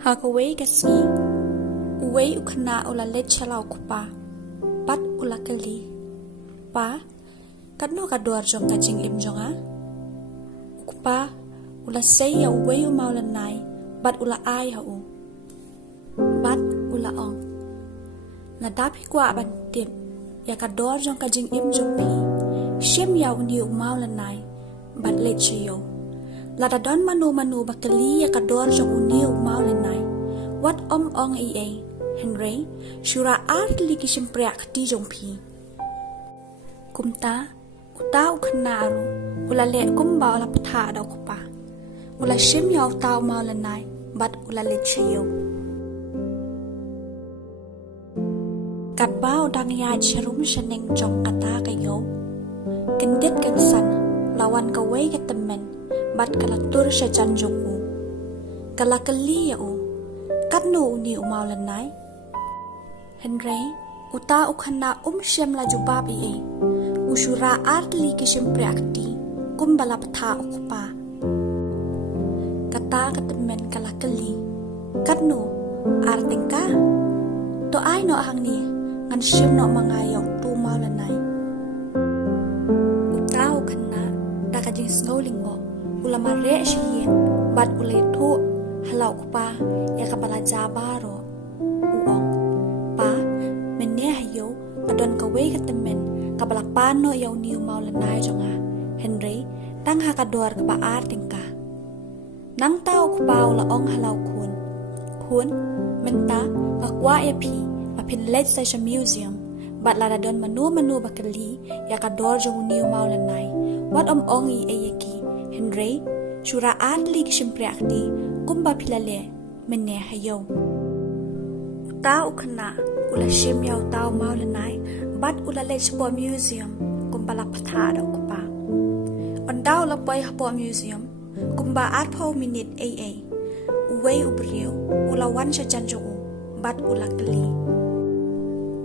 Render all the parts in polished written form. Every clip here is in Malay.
Hakaway kasi, uway ukana ula lechalaw ko pa, pat ula kali. Pa, kadno kador jong kajing imjong ha? Ukpa, ula say ya uway umaulanay, bat ula ay ha u. Bat ula ong. Nadapi kwa abantip, ya kador jong kajing imjong pi, siyem ya uni umaulanay, bat lechayo. Ladadon manu bakali ya kador jong uni umaulanay, wat ong iay, Henry, syura artli kisimprak di jong pi. Kumta, uta ukana aru, ula le kumba ula patha daw ko pa. Ula siyem ya uta umaulanay, bat ula lechayo. Katba udang ya charum sheneng jong kata kayo. Kendit kansan, lawan kaway katamen, bat kalatur siya jan jong u. Kalakali ya u, katno uni umaulanay. Henry, uta ukana siyem la jubab iye, usyura artli kisimpre akti, kumbala patha ukpa. Kata katamen kalakali, katno, arting ka? To ay no ahang ni, ngan siyem no mangayok tumaulanay. Utaw kan na, dakajing snowling mo, ula mare siyen, bat ula ito, halaw ko pa, ya kabala jabaro. Uong, pa, menye hayo, adon kaway katamen, kabala pano yaw ni umaulanay jo nga. Henry, tang hakador ka ba arting ka? Nang tao ko pa ula ong halaw kun. Kun, menta, kakwa ya pi, mapinlet sa siya museum, bat ladadon manu bakali, ya kador jo uni umaulanay, wat ong iayaki, Henry, syura atli kisimpre akti, kumba pilale, mene hayo. Uta ukana, ula siyem yaw tao umaulanay, bat ula let sa po museum, kumbala patha daw ko pa. Ondaw la po'y po museum, kumba at po minute AA, uway ubriyo, ula wan siya dyan jo u, bat ula kali.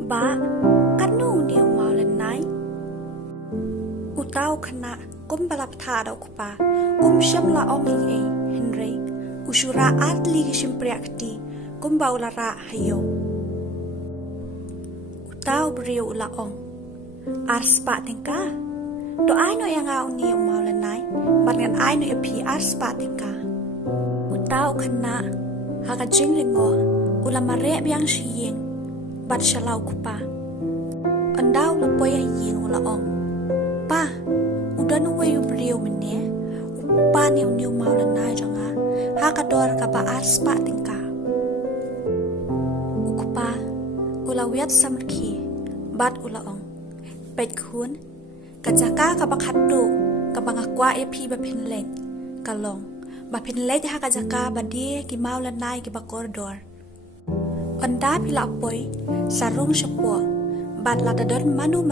Ba, kanu ni umaulanay? Utaw kana, kumbala patha daw ko pa, siyem la ong AA, Henry, usyura atli kisimpre akti, kumba ula ra hayo. Utaw briyo ula ong, arspa tingka? Do ay no yang au ni umaulanay, bat ngan ay no ipi arspa tingka? Utaw kana, hakajing lingo, ula mare biyang siying, bat syalaw ko pa. Andaw la poy haying ula ong. Pa, udan uway ubriyo mene, upa ni umaulanay jo nga, hakador ka ba arspa tingka? Ukpa, ula wiyat samrki, bat ula ong. Pet kun, kajaka kabakado, kabangakwa epi bapinlet, kalong, bapinlet ha kajaka badi kimaulanay kibakordor. Onda pila apoy, sarong siya po, bat ladadon manu,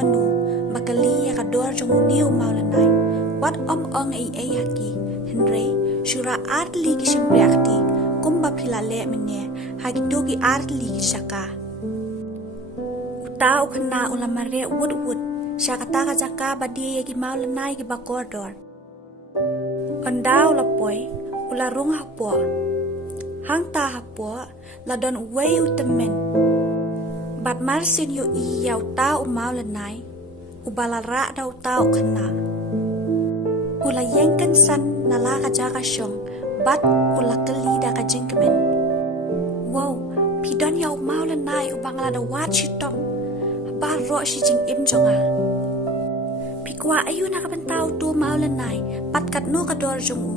bakali ya kador jong uni umaulanay, wat ong ay haki, Henry, syura artli kisimpre akti, kumba pila le mene, hagito ki artli kisaka. Utaw kana ulamare wood, siya kata kajaka badi ya kimaulanay kibakordor. Ondaw lapoy, ularong hapo, hang ta hapo, ladon uway utamen. Bat marsin yu iyaw ta umaulanay, ubalara daw tao kana. Ula yengkan san nala kajaka syong, bat ula kalida kajingkamen. Wow, pidon yaw umaulanay ubang lada wachitong, baro si jing imjonga. Pikwa ayu nakabantao tu umaulanay, pat katno kador jong u.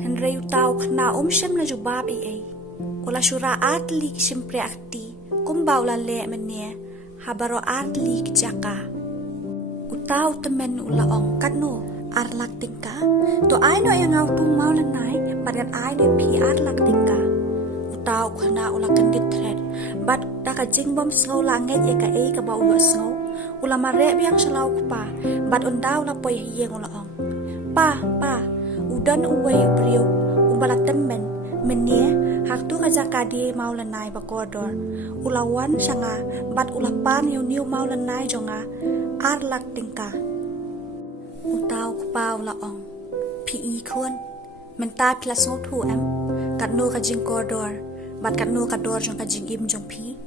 Henry utaw kana siyem la jubab ay. Ula syura atli kisimpre akti, kumba ula le mene, habaro atli kijaka. Utaw temen ula ong katno, arlak tingka, to ay no yang au tung maulanay, bagan ay no pi arlak tingka. Utaw kana ula kendit thread, bat daka jingbom snow langit ya ka ay ka ba ula snow, ula mare biyang syalaw ko pa, bat undaw la poy hiyeng ula ong. Pa, udan uway ubriyo, ubala temen, mene, haktu kajaka di maulanay bakordor, ulawan siya nga, bat ulapan yung niyo maulanay jo nga, arlak tingka. Utaw ko pa ula ong, pi ikon, มันตาพลาสงทูแอม kat nu ka jing koridor bat kat nu ka dor jong ka jing im jong pi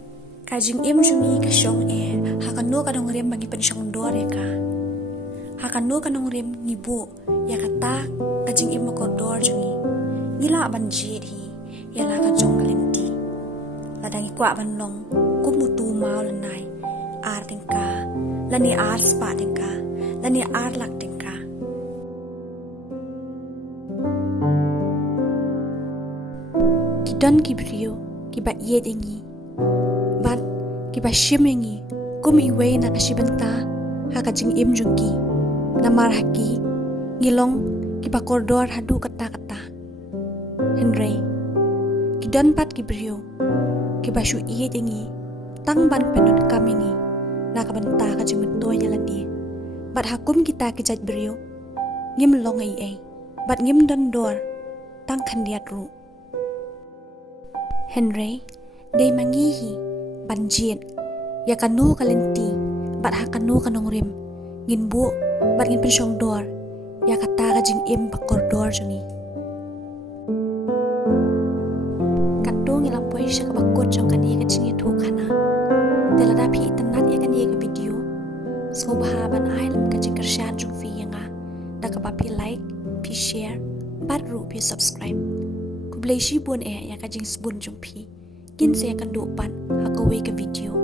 ka jing im jong i ka shong ha ka nu ka dong rem bangi pen shong dor ya ka ha ka nu ka dong rem ni bu ya ka ta ka jing im koridor jong i ni la ban ji hi ya la ka jong ka lim ti la dang i kwa ban long ku mu tu mau la nai ar ting ka la ni ar spa ting ka la ni ar lak ting ka ki don ki brio ki ba ye dingi bat ki ba shimingi kum i we na ka shibanta ha ka jing im jung ki na mar haki ngilong ki ba koridor hadu kata kata Henry ki don pat ki brio ki ba shu ye dingi tang ban penun kamingi na ka banta ka jing toy nya landi bat hakum kita ki jaj brio ngim long ai bat ngim don dor tang khandiat ru Henry dei mangi hi banjit ya kanu kalenti bat ha kanu kanong rim ngin bu bat ngin pensyong dor ya kata ka jing im bakor dor jungi katu ngilampoi sya ka bakut jong kan ye ka jing itu kana tela da phi internet ya kan ye ka video so bahaban ailam ka jing kersyan jung fi yanga da ka ba phi like phi share bat ru phi subscribe ku blai shi bun ya ka jing sbun jung phi kin se kan do pan ha ka we ka video